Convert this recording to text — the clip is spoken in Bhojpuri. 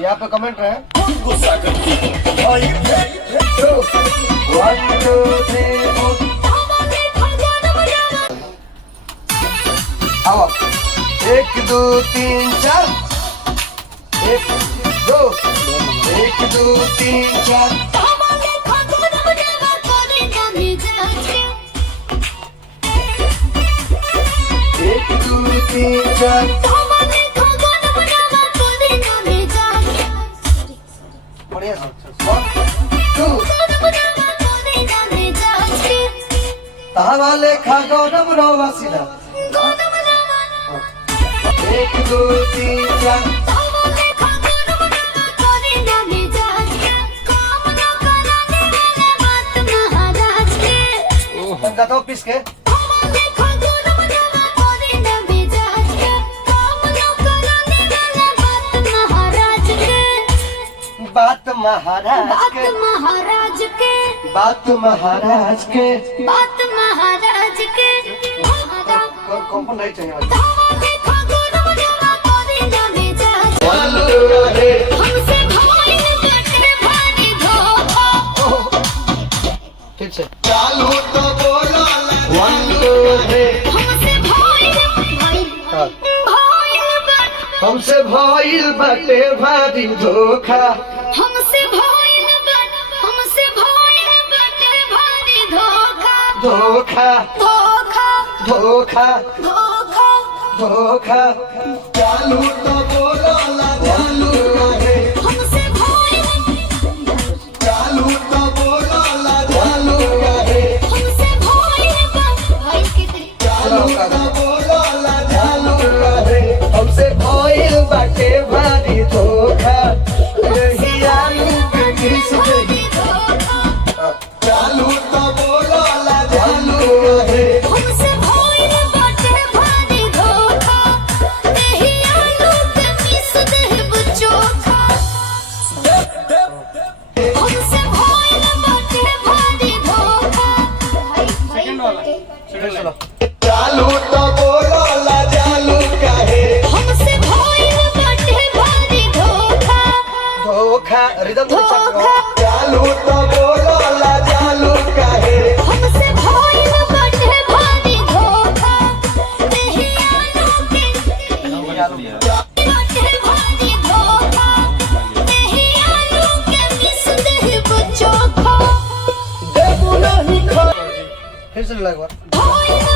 यहाँ पे कमेंट रहे गुस्सा करती है। 1 2 3 4 आओ 1 2 3 4 1 2 1 2 3 4 1 2 3 4 बढ़िया से 1 2 तावाले खागो नमरो वासिना 1 2 3 4 तनका तो पीस के बात महाराज के बात महाराज के कौन नहीं चाहिए ठीक है चालू तो बोलो 1 2 हमसे भइल बाटे भारी धोखा हमसे भइल बाटे भारी धोखा धोखा धोखा धोखा धोखा धोखा चालू तो बोलो ला चालू रे हमसे भइल चालू तो बोलो ला चालू रे हमसे भइल भाई के चालू तो बोलो ला चालू रे हमसे भइल बाटे भारी धोखा यही आलू के किस दे चालू तो बोलो ला चालू रे हमसे भइल बाटे भारी धोखा यही आलू के मिस देब चोखा हमसे भइल बाटे भारी धोखा सेकंड वाला चालू तो बोलो ला चालू काहे हमसे भइल बाटे भारी धोखा धोखा रिदम से धोखा चालू तो बोलो ला चालू काहे हमसे भइल बाटे भारी धोखा यही आलू के बाटे भारी धोखा यही आलू के मिस देब चोखा देबू नहीं खा फिर से लगवा भइल